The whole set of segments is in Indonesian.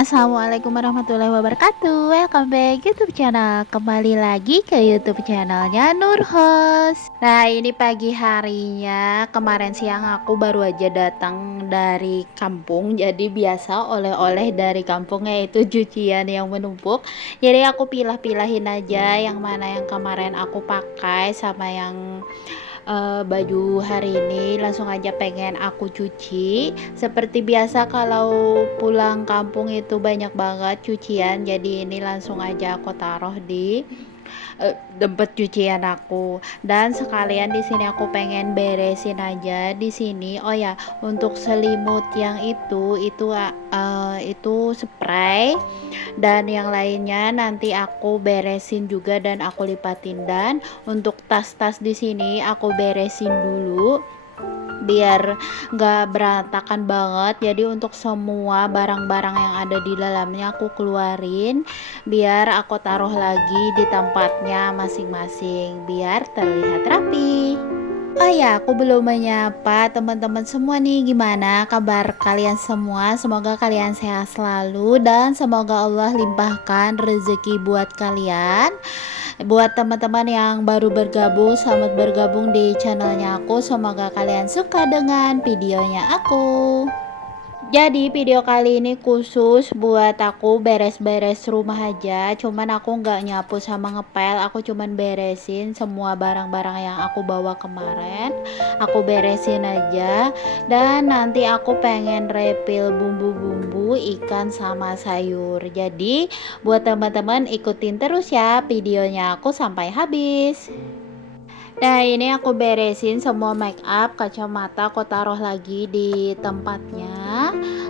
Assalamualaikum warahmatullahi wabarakatuh. Welcome back YouTube channel. Kembali lagi ke YouTube channelnya Nurhos. Nah, ini pagi harinya. Kemarin siang aku baru aja datang dari kampung. Jadi biasa oleh-oleh dari kampungnya itu cucian yang menumpuk. Jadi aku pilah-pilahin aja yang mana yang kemarin aku pakai sama yang baju hari ini langsung aja pengen aku cuci. Seperti biasa kalau pulang kampung itu banyak banget cucian, jadi ini langsung aja aku taruh di tempat cucian aku. Dan sekalian di sini aku pengen beresin aja di sini. Oh ya, untuk selimut yang itu spray, dan yang lainnya nanti aku beresin juga dan aku lipatin. Dan untuk tas-tas di sini aku beresin dulu biar nggak berantakan banget. Jadi untuk semua barang-barang yang ada di dalamnya aku keluarin biar aku taruh lagi di tempatnya masing-masing biar terlihat rapi. Oh ya, aku belum menyapa teman-teman semua nih. Gimana kabar kalian semua? Semoga kalian sehat selalu dan semoga Allah limpahkan rezeki buat kalian. Buat teman-teman yang baru bergabung, selamat bergabung di channelnya aku. Semoga kalian suka dengan videonya aku. Jadi video kali ini khusus buat aku beres-beres rumah aja. Cuman aku nggak nyapu sama ngepel. Aku cuman beresin semua barang-barang yang aku bawa kemarin. Aku beresin aja. Dan nanti aku pengen refill bumbu-bumbu ikan sama sayur. Jadi buat teman-teman ikutin terus ya videonya aku sampai habis. Nah, ini aku beresin semua make up, kacamata aku taruh lagi di tempatnya.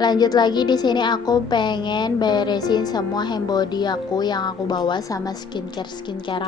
Lanjut lagi di sini aku pengen beresin semua hand body aku yang aku bawa sama skincare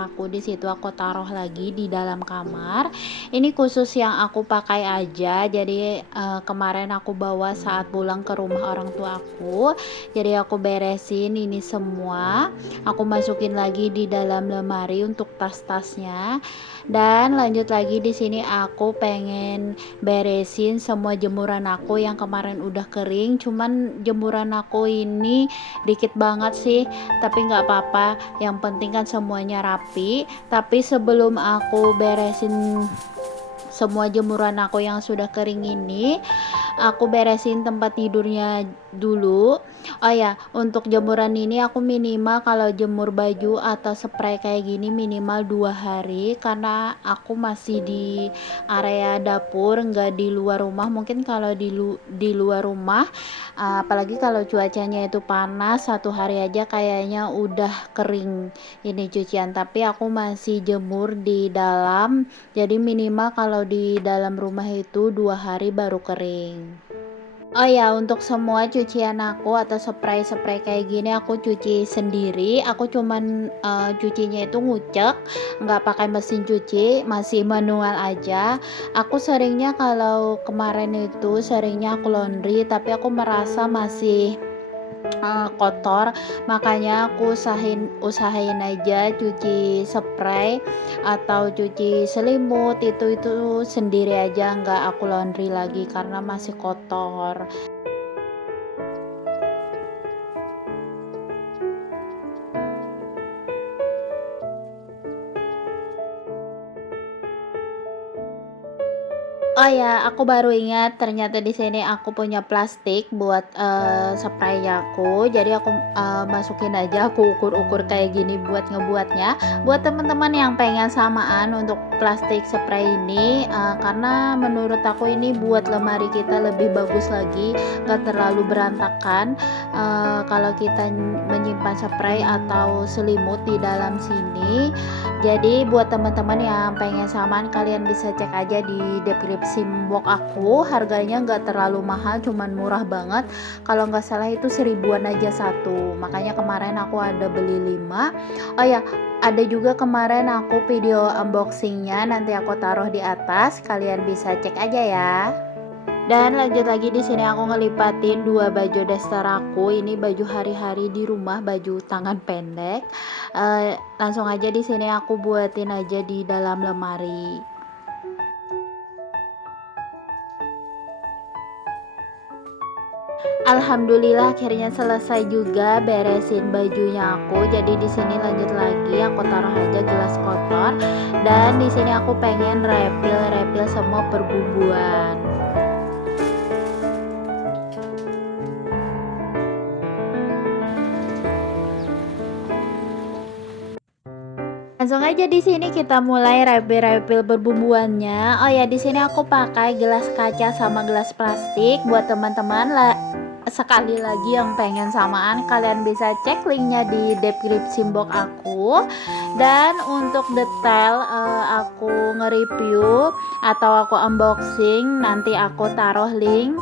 aku. Di situ aku taruh lagi di dalam kamar. Ini khusus yang aku pakai aja. Jadi kemarin aku bawa saat pulang ke rumah orang tua aku. Jadi aku beresin ini semua. Aku masukin lagi di dalam lemari untuk tas-tasnya. Dan lanjut lagi di sini aku pengen beresin semua jemuran aku yang kemarin udah kering. Cuman jemuran aku ini dikit banget sih, tapi nggak apa-apa, yang penting kan semuanya rapi. Tapi sebelum aku beresin semua jemuran aku yang sudah kering ini, aku beresin tempat tidurnya dulu. Oh ya, untuk jemuran ini aku minimal kalau jemur baju atau spray kayak gini minimal 2 hari, karena aku masih di area dapur, nggak di luar rumah. Mungkin kalau di luar rumah, apalagi kalau cuacanya itu panas, 1 hari aja kayaknya udah kering ini cucian. Tapi aku masih jemur di dalam, jadi minimal kalau di dalam rumah itu 2 hari baru kering. Oh ya, untuk semua cucian aku atau spray-spray kayak gini aku cuci sendiri. Aku cuman cucinya itu ngucek, nggak pakai mesin cuci, masih manual aja. Aku seringnya kalau kemarin itu seringnya aku laundry, tapi aku merasa masih kotor, makanya aku usahain aja cuci spray atau cuci selimut itu sendiri aja, nggak aku laundry lagi karena masih kotor. Oh ya, aku baru ingat ternyata di sini aku punya plastik buat spray aku. Jadi aku masukin aja, aku ukur-ukur kayak gini buat ngebuatnya. Buat teman-teman yang pengen samaan untuk plastik spray ini, karena menurut aku ini buat lemari kita lebih bagus lagi, gak terlalu berantakan. Kalau kita menyimpan spray atau selimut di dalam sini. Jadi buat teman-teman yang pengen samaan, kalian bisa cek aja di deskripsi box aku. Harganya nggak terlalu mahal, cuman murah banget. Kalau nggak salah itu 1.000-an aja satu. Makanya kemarin aku ada beli 5. Oh ya, ada juga kemarin aku video unboxingnya, nanti aku taruh di atas. Kalian bisa cek aja ya. Dan lanjut lagi di sini aku ngelipatin dua baju daster aku. Ini baju hari-hari di rumah, baju tangan pendek. Langsung aja di sini aku buatin aja di dalam lemari. Alhamdulillah akhirnya selesai juga beresin bajunya aku. Jadi di sini lanjut lagi aku taruh aja gelas kotor, dan di sini aku pengen refill semua perbumbuan. Langsung aja di sini kita mulai refill perbumbuannya. Oh ya, di sini aku pakai gelas kaca sama gelas plastik. Buat teman-teman lah, sekali lagi yang pengen samaan, kalian bisa cek linknya di deskripsi box aku. Dan untuk detail aku nge-review atau aku unboxing, nanti aku taruh link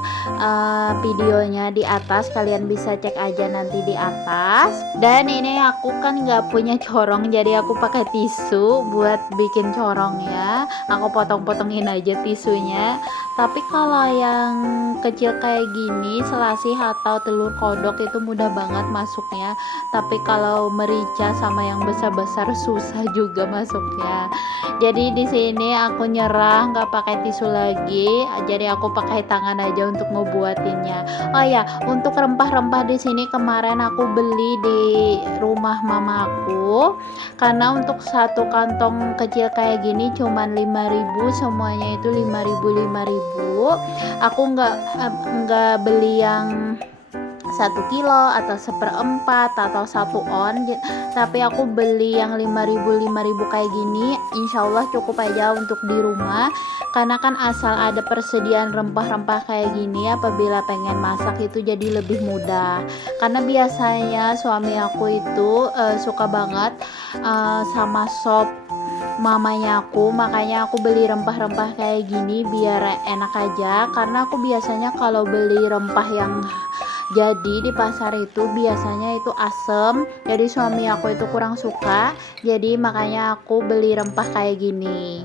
videonya di atas, kalian bisa cek aja nanti di atas. Dan ini aku kan nggak punya corong, jadi aku pakai tisu buat bikin corongnya. Aku potong-potongin aja tisunya. Tapi kalau yang kecil kayak gini, selasih atau telur kodok itu mudah banget masuknya. Tapi kalau merica sama yang besar-besar susah juga masuknya. Jadi di sini aku nyerah, nggak pakai tisu lagi. Jadi aku pakai tangan aja untuk ngebuatinnya. Oh ya, untuk rempah-rempah di sini kemarin aku beli di rumah mamaku. Karena untuk satu kantong kecil kayak gini cuman 5.000, semuanya itu 5.000. Aku nggak beli yang 1 kilo atau 1/4 atau 1 on, tapi aku beli yang 5.000 kayak gini. Insya Allah cukup aja untuk di rumah, karena kan asal ada persediaan rempah-rempah kayak gini, apabila pengen masak itu jadi lebih mudah. Karena biasanya suami aku itu suka banget sama sop mamanya aku, makanya aku beli rempah-rempah kayak gini biar enak aja. Karena aku biasanya kalau beli rempah yang jadi di pasar itu biasanya itu asem, jadi suami aku itu kurang suka, jadi makanya aku beli rempah kayak gini.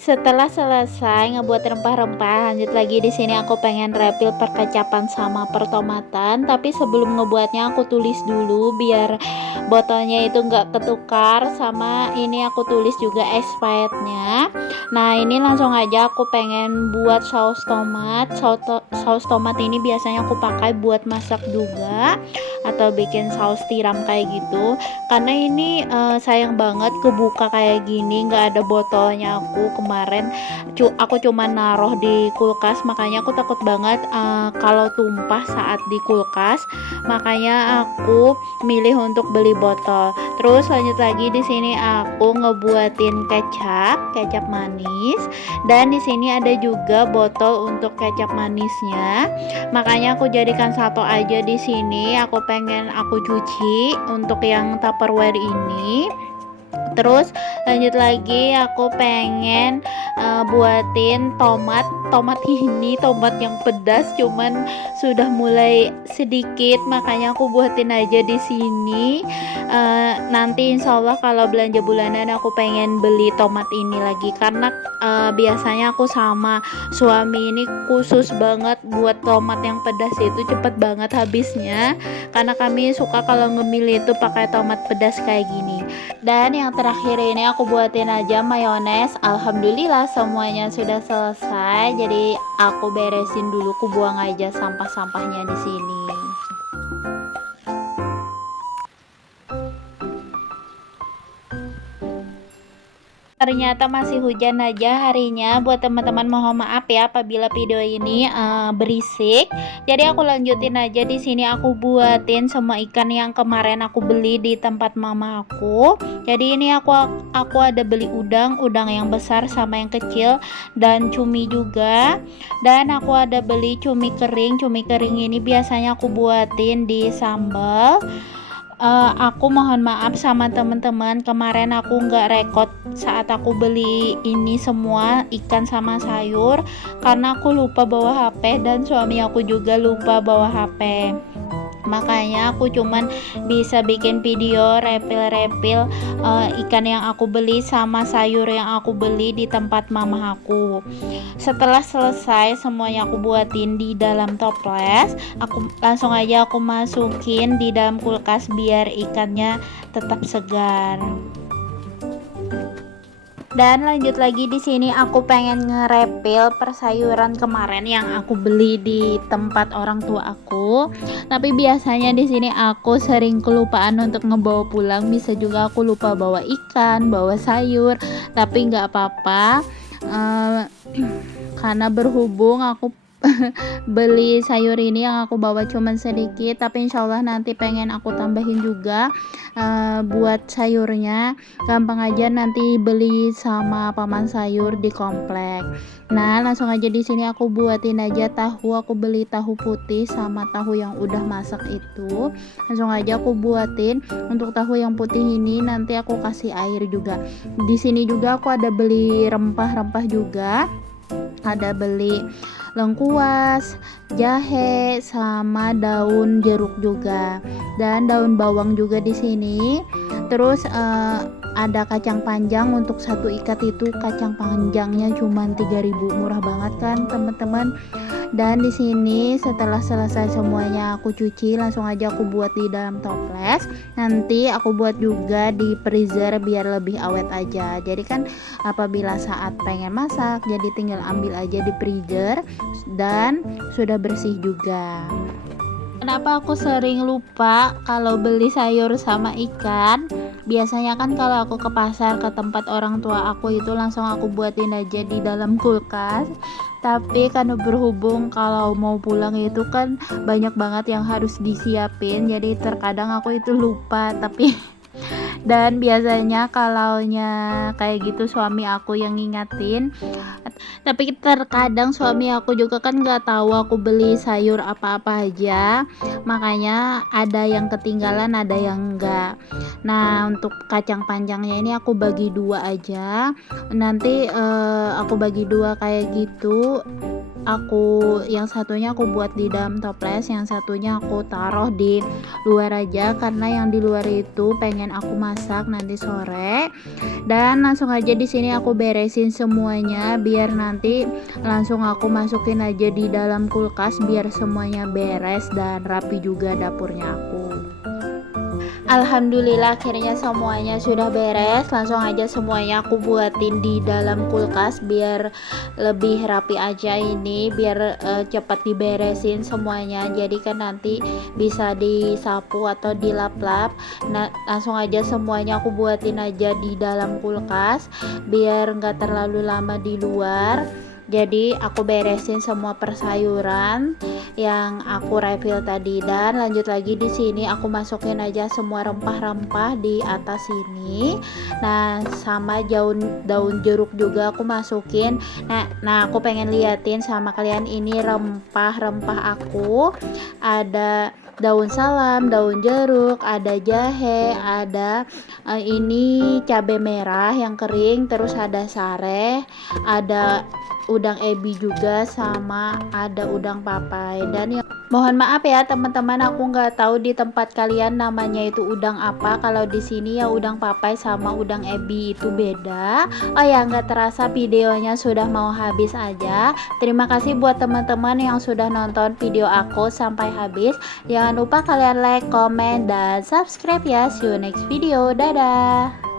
Setelah selesai ngebuat rempah-rempah, lanjut lagi di sini aku pengen refill perkecapan sama pertomatan. Tapi sebelum ngebuatnya aku tulis dulu biar botolnya itu nggak ketukar. Sama ini aku tulis juga expirednya. Nah ini langsung aja aku pengen buat saus tomat. Saus tomat ini biasanya aku pakai buat masak juga, atau bikin saus tiram kayak gitu. Karena ini sayang banget kebuka kayak gini nggak ada botolnya. Kemarin aku cuma naruh di kulkas, makanya aku takut banget kalau tumpah saat di kulkas, makanya aku milih untuk beli botol. Terus lanjut lagi di sini aku ngebuatin kecap manis, dan di sini ada juga botol untuk kecap manisnya, makanya aku jadikan satu aja di sini. Aku pengen aku cuci untuk yang Tupperware ini. Terus lanjut lagi aku pengen buatin tomat ini tomat yang pedas, cuman sudah mulai sedikit, makanya aku buatin aja di sini. Nanti insya Allah kalau belanja bulanan aku pengen beli tomat ini lagi, karena biasanya aku sama suami ini khusus banget buat tomat yang pedas, itu cepet banget habisnya, karena kami suka kalau ngemil itu pakai tomat pedas kayak gini. Dan yang terakhir ini aku buatin aja mayones. Alhamdulillah semuanya sudah selesai. Jadi aku beresin dulu, aku buang aja sampah-sampahnya di sini. Ternyata masih hujan aja harinya. Buat teman-teman mohon maaf ya apabila video ini berisik. Jadi aku lanjutin aja di sini, aku buatin semua ikan yang kemarin aku beli di tempat mama aku. Jadi ini aku ada beli udang yang besar sama yang kecil, dan cumi juga. Dan aku ada beli cumi kering. Cumi kering ini biasanya aku buatin di sambal. Aku mohon maaf sama teman-teman, kemarin aku nggak rekod saat aku beli ini semua ikan sama sayur, karena aku lupa bawa HP dan suami aku juga lupa bawa HP. makanya aku cuman bisa bikin video repil-repil ikan yang aku beli sama sayur yang aku beli di tempat mama aku. Setelah selesai semuanya aku buatin di dalam toples, aku langsung aja aku masukin di dalam kulkas biar ikannya tetap segar. Dan lanjut lagi di sini aku pengen ngerepil persayuran kemarin yang aku beli di tempat orang tua aku. Tapi biasanya di sini aku sering kelupaan untuk ngebawa pulang, bisa juga aku lupa bawa ikan, bawa sayur, tapi nggak apa-apa. Eh, karena berhubung aku beli sayur ini yang aku bawa cuman sedikit, tapi insyaallah nanti pengen aku tambahin juga buat sayurnya. Gampang aja nanti beli sama paman sayur di komplek. Nah langsung aja di sini aku buatin aja tahu. Aku beli tahu putih sama tahu yang udah masak itu, langsung aja aku buatin. Untuk tahu yang putih ini nanti aku kasih air juga. Di sini juga aku ada beli rempah-rempah juga, ada beli lengkuas, jahe, sama daun jeruk juga, dan daun bawang juga di sini. Terus ada kacang panjang. Untuk satu ikat itu kacang panjangnya cuma 3.000, murah banget kan teman-teman. Dan di sini setelah selesai semuanya aku cuci, langsung aja aku buat di dalam toples. Nanti aku buat juga di freezer biar lebih awet aja. Jadi kan apabila saat pengen masak, jadi tinggal ambil aja di freezer dan sudah bersih juga. Kenapa aku sering lupa kalau beli sayur sama ikan? Biasanya kan kalau aku ke pasar ke tempat orang tua aku itu langsung aku buatin aja di dalam kulkas. Tapi karena berhubung kalau mau pulang itu kan banyak banget yang harus disiapin, jadi terkadang aku itu lupa. Tapi dan biasanya kalaunya kayak gitu suami aku yang ngingatin. Tapi terkadang suami aku juga kan nggak tahu aku beli sayur apa-apa aja, makanya ada yang ketinggalan ada yang enggak. Nah untuk kacang panjangnya ini aku bagi dua aja. Nanti aku bagi dua kayak gitu. Aku yang satunya aku buat di dalam toples, yang satunya aku taruh di luar aja karena yang di luar itu pengen aku masak nanti sore. Dan langsung aja di sini aku beresin semuanya biar nanti langsung aku masukin aja di dalam kulkas biar semuanya beres dan rapi juga dapurnya aku. Alhamdulillah akhirnya semuanya sudah beres. Langsung aja semuanya aku buatin di dalam kulkas biar lebih rapi aja ini, biar cepat diberesin semuanya. Jadi kan nanti bisa disapu atau dilap-lap. Nah langsung aja semuanya aku buatin aja di dalam kulkas biar nggak terlalu lama di luar. Jadi aku beresin semua persayuran yang aku refill tadi, dan lanjut lagi di sini aku masukin aja semua rempah-rempah di atas sini. Nah sama daun jeruk juga aku masukin. Nah aku pengen liatin sama kalian ini rempah-rempah aku. Ada daun salam, daun jeruk, ada jahe, ada ini cabai merah yang kering, terus ada sareh, ada udang ebi juga, sama ada udang papai. Dan yang mohon maaf ya teman-teman, aku nggak tahu di tempat kalian namanya itu udang apa. Kalau di sini ya udang papai sama udang ebi itu beda. Oh ya nggak terasa videonya sudah mau habis aja. Terima kasih buat teman-teman yang sudah nonton video aku sampai habis. Jangan lupa kalian like, comment, dan subscribe ya. See you next video. Dadah.